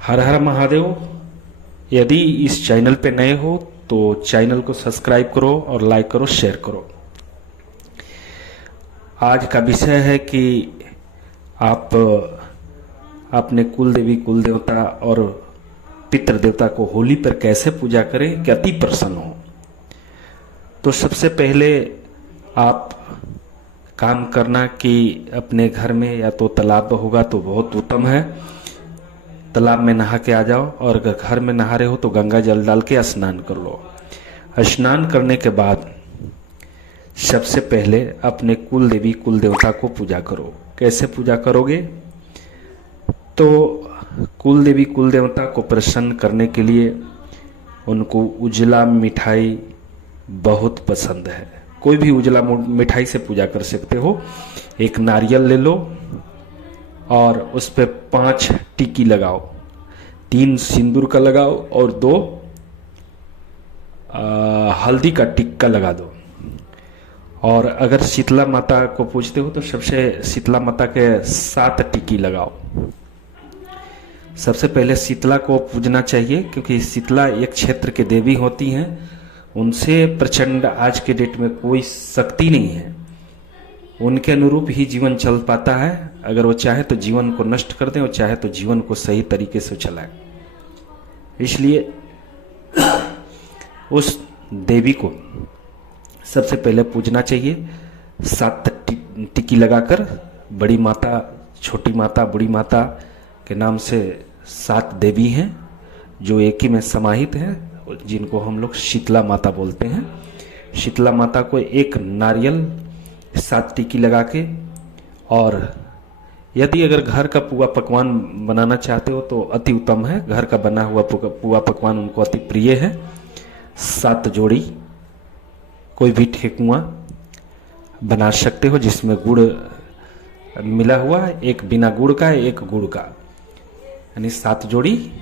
हर हर महादेव। यदि इस चैनल पे नए हो तो चैनल को सब्सक्राइब करो और लाइक करो, शेयर करो। आज का विषय है कि आप अपने कुल देवी कुल देवता और पितृ देवता को होली पर कैसे पूजा करें कि अति प्रसन्न हो। तो सबसे पहले आप काम करना कि अपने घर में या तो तालाब होगा तो बहुत उत्तम है, तालाब में नहा के आ जाओ, और अगर घर में नहा रहे हो तो गंगा जल डाल के स्नान कर लो। स्नान करने के बाद सबसे पहले अपने कुल देवी कुल देवता को पूजा करो। कैसे पूजा करोगे? तो कुल देवी कुल देवता को प्रसन्न करने के लिए उनको उजला मिठाई बहुत पसंद है। कोई भी उजला मिठाई से पूजा कर सकते हो। एक नारियल ले लो और उस पर 5 टिक्की लगाओ, 3 सिंदूर का लगाओ और 2 हल्दी का टिक्का लगा दो। और अगर शीतला माता को पूजते हो तो सबसे शीतला माता के 7 टिक्की लगाओ। सबसे पहले शीतला को पूजना चाहिए, क्योंकि शीतला एक क्षेत्र के देवी होती हैं। उनसे प्रचंड आज के डेट में कोई शक्ति नहीं है। उनके अनुरूप ही जीवन चल पाता है। अगर वो चाहे तो जीवन को नष्ट कर दें और चाहे तो जीवन को सही तरीके से चलाए। इसलिए उस देवी को सबसे पहले पूजना चाहिए। 7 टिक्की लगाकर बड़ी माता, छोटी माता, बूढ़ी माता के नाम से 7 देवी हैं जो एक ही में समाहित हैं, जिनको हम लोग शीतला माता बोलते हैं। शीतला माता को एक नारियल 7 टिक्की लगा के, और यदि अगर घर का पुआ पकवान बनाना चाहते हो तो अति उत्तम है। घर का बना हुआ पुआ पकवान उनको अति प्रिय है। 7 जोड़ी कोई भी ठेकुआ बना सकते हो जिसमें गुड़ मिला हुआ है, एक बिना गुड़ का, एक गुड़ का, यानी 7 जोड़ी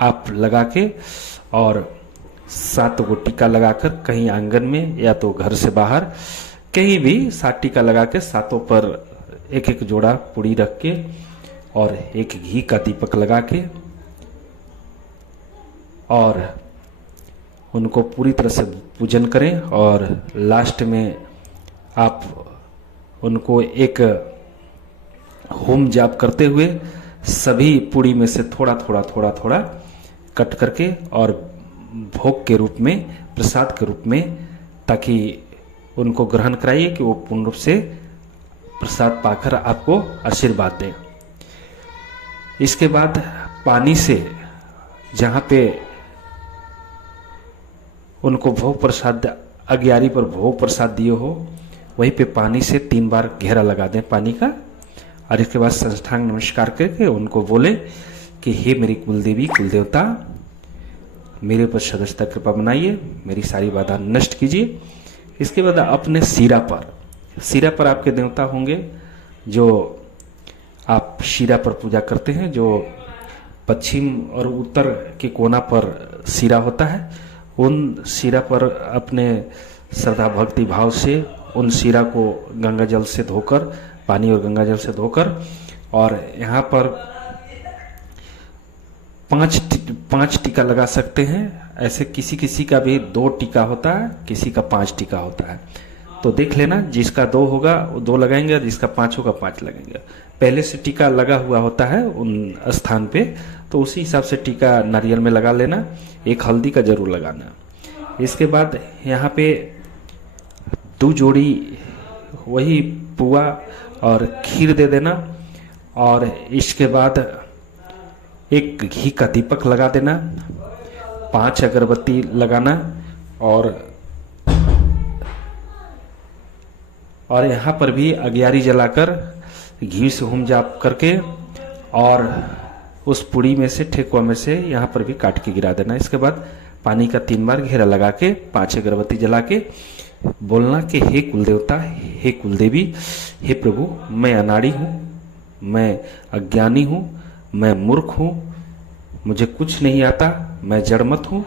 आप लगा के और 7 गो टीका लगाकर कहीं आंगन में या तो घर से बाहर कहीं भी 7 टीका लगा के 7 पर एक एक जोड़ा पूड़ी रख के और एक घी का दीपक लगा के और उनको पूरी तरह से पूजन करें। और लास्ट में आप उनको एक होम जाप करते हुए सभी पूड़ी में से थोड़ा थोड़ा थोड़ा थोड़ा कट करके और भोग के रूप में, प्रसाद के रूप में, ताकि उनको ग्रहण कराइए कि वो पूर्ण रूप से प्रसाद पाकर आपको आशीर्वाद दें। इसके बाद पानी से जहाँ पे उनको भोग प्रसाद, अग्यारी पर भोग प्रसाद दिए हो, वहीं पे पानी से 3 बार घेरा लगा दें पानी का। और इसके बाद साष्टांग नमस्कार करके उनको बोले कि हे मेरी कुल देवी कुल देवता, मेरे पर सदस्यता कृपा बनाइए, मेरी सारी बाधा नष्ट कीजिए। इसके बाद अपने सिरा पर आपके देवता होंगे जो आप शिरा पर पूजा करते हैं, जो पश्चिम और उत्तर के कोना पर सिरा होता है। उन सिरा पर अपने श्रद्धा भक्ति भाव से उन सिरा को गंगा जल से धोकर, पानी और गंगा जल से धोकर, और यहाँ पर 5 टीका लगा सकते हैं। ऐसे किसी किसी का भी 2 टीका होता है, किसी का 5 टीका होता है। तो देख लेना, जिसका 2 होगा वो 2 लगाएंगे, जिसका 5 होगा 5 लगेंगे। पहले से टीका लगा हुआ होता है उन स्थान पे, तो उसी हिसाब से टीका नारियल में लगा लेना। एक हल्दी का जरूर लगाना। इसके बाद यहाँ पे 2 जोड़ी वही पुआ और खीर दे देना। और इसके बाद एक घी का दीपक लगा देना, 5 अगरबत्ती लगाना, और यहाँ पर भी अग्यारी जलाकर घी से होम जाप करके और उस पुड़ी में से, ठेकुआ में से यहाँ पर भी काट के गिरा देना। इसके बाद पानी का 3 बार घेरा लगा के 5 अगरबत्ती जला के बोलना कि हे कुल देवता, हे कुल देवी, हे प्रभु, मैं अनाड़ी हूँ, मैं अज्ञानी हूँ, मैं मूर्ख हूँ, मुझे कुछ नहीं आता, मैं जड़मत हूँ,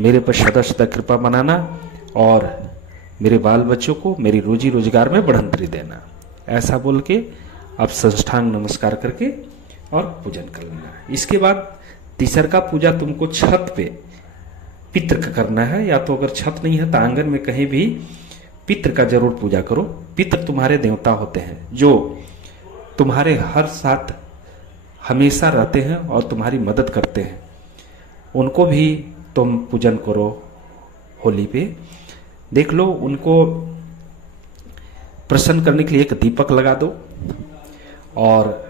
मेरे पर सदा सदा कृपा बनाना और मेरे बाल बच्चों को मेरी रोजी रोजगार में बढ़ंतरी देना। ऐसा बोल के आप साष्टांग नमस्कार करके और पूजन कर लेना। इसके बाद तीसरा पूजा तुमको छत पे पितृ का करना है, या तो अगर छत नहीं है तो आंगन में कहीं भी पितृ का जरूर पूजा करो। पितृ तुम्हारे देवता होते हैं जो तुम्हारे हर साथ हमेशा रहते हैं और तुम्हारी मदद करते हैं, उनको भी तुम पूजन करो होली पे। देख लो, उनको प्रसन्न करने के लिए एक दीपक लगा दो और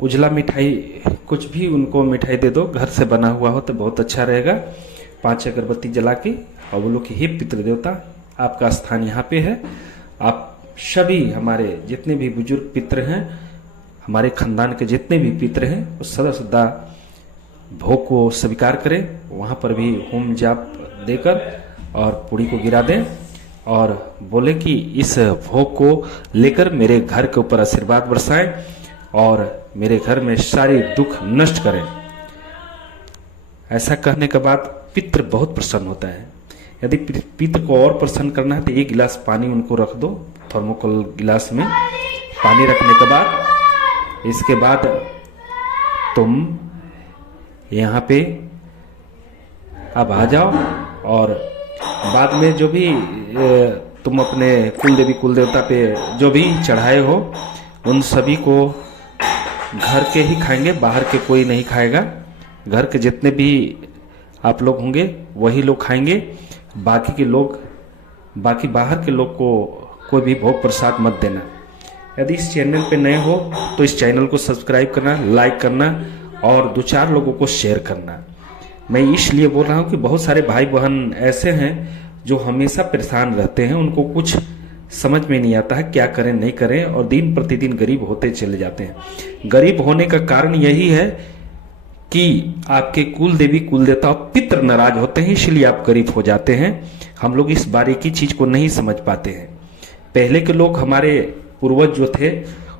उजला मिठाई, कुछ भी उनको मिठाई दे दो, घर से बना हुआ हो तो बहुत अच्छा रहेगा। 5 अगरबत्ती जला के और बोलो कि हे पितृदेवता, आपका स्थान यहाँ पे है, आप सभी हमारे जितने भी बुजुर्ग पितृ हैं, हमारे खानदान के जितने भी पितृ हैं, वो सदा सदा भोग को स्वीकार करें। वहाँ पर भी होम जाप देकर और पूड़ी को गिरा दें और बोले कि इस भोग को लेकर मेरे घर के ऊपर आशीर्वाद बरसाएं और मेरे घर में सारी दुख नष्ट करें। ऐसा कहने के बाद पितृ बहुत प्रसन्न होता है। यदि पितृ को और प्रसन्न करना है तो 1 गिलास पानी उनको रख दो, थर्मोकोल गिलास में पानी रखने के बाद, इसके बाद तुम यहाँ पे अब आ जाओ और बाद में जो भी तुम अपने कुल देवी कुल देवता पे जो भी चढ़ाए हो उन सभी को घर के ही खाएंगे, बाहर के कोई नहीं खाएगा। घर के जितने भी आप लोग होंगे वही लोग खाएंगे, बाकी के लोग, बाकी बाहर के लोग को कोई भी भोग प्रसाद मत देना। यदि इस चैनल पे नए हो तो इस चैनल को सब्सक्राइब करना, लाइक करना और 2-4 लोगों को शेयर करना। मैं इसलिए बोल रहा हूँ कि बहुत सारे भाई बहन ऐसे हैं जो हमेशा परेशान रहते हैं, उनको कुछ समझ में नहीं आता है क्या करें नहीं करें, और दिन प्रतिदिन गरीब होते चले जाते हैं। गरीब होने का कारण यही है कि आपके कुल देवी कुल देवता पितृ नाराज होते हैं, इसलिए आप गरीब हो जाते हैं। हम लोग इस बारीकी चीज को नहीं समझ पाते हैं। पहले के लोग, हमारे पूर्वज जो थे,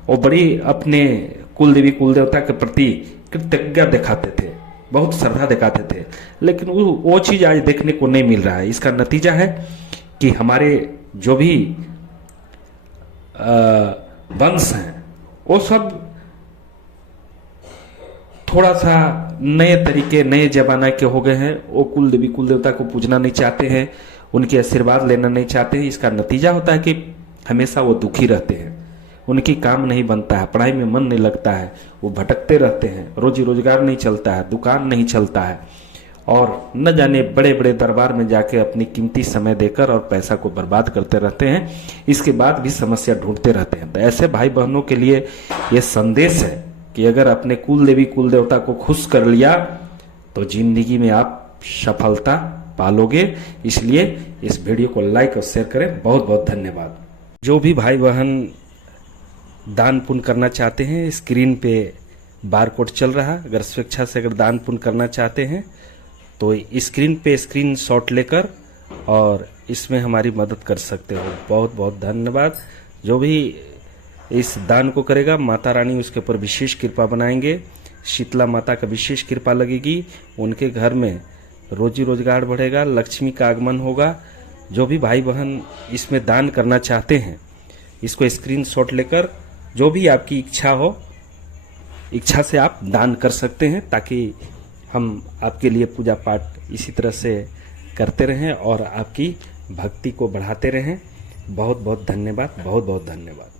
वो बड़ी अपने कुल देवी कुल देवता के प्रति कृतज्ञता दिखाते थे, बहुत श्रद्धा दिखाते थे, लेकिन वो चीज आज देखने को नहीं मिल रहा है। इसका नतीजा है कि हमारे जो भी वंश हैं वो सब थोड़ा सा नए तरीके, नए जमाना के हो गए हैं। वो कुल देवी कुल देवता को पूजना नहीं चाहते हैं, उनके आशीर्वाद लेना नहीं चाहते हैं। इसका नतीजा होता है कि हमेशा वो दुखी रहते हैं, उनकी काम नहीं बनता है, पढ़ाई में मन नहीं लगता है, वो भटकते रहते हैं, रोजी रोजगार नहीं चलता है, दुकान नहीं चलता है, और न जाने बड़े बड़े दरबार में जाके अपनी कीमती समय देकर और पैसा को बर्बाद करते रहते हैं। इसके बाद भी समस्या ढूंढते रहते हैं। तो ऐसे भाई बहनों के लिए ये संदेश है कि अगर अपने कुल देवी कुल देवता को खुश कर लिया तो जिंदगी में आप सफलता पालोगे। इसलिए इस वीडियो को लाइक और शेयर करें। बहुत बहुत धन्यवाद। जो भी भाई बहन दान पुण्य करना चाहते हैं, स्क्रीन पे बारकोड चल रहा है, अगर स्वेच्छा से अगर दान पुण्य करना चाहते हैं तो स्क्रीन पे स्क्रीनशॉट लेकर और इसमें हमारी मदद कर सकते हो। बहुत बहुत धन्यवाद। जो भी इस दान को करेगा, माता रानी उसके ऊपर विशेष कृपा बनाएंगे, शीतला माता का विशेष कृपा लगेगी, उनके घर में रोजी रोजगार बढ़ेगा, लक्ष्मी का आगमन होगा। जो भी भाई बहन इसमें दान करना चाहते हैं, इसको स्क्रीनशॉट लेकर जो भी आपकी इच्छा हो, इच्छा से आप दान कर सकते हैं, ताकि हम आपके लिए पूजा पाठ इसी तरह से करते रहें और आपकी भक्ति को बढ़ाते रहें। बहुत बहुत धन्यवाद। बहुत बहुत धन्यवाद।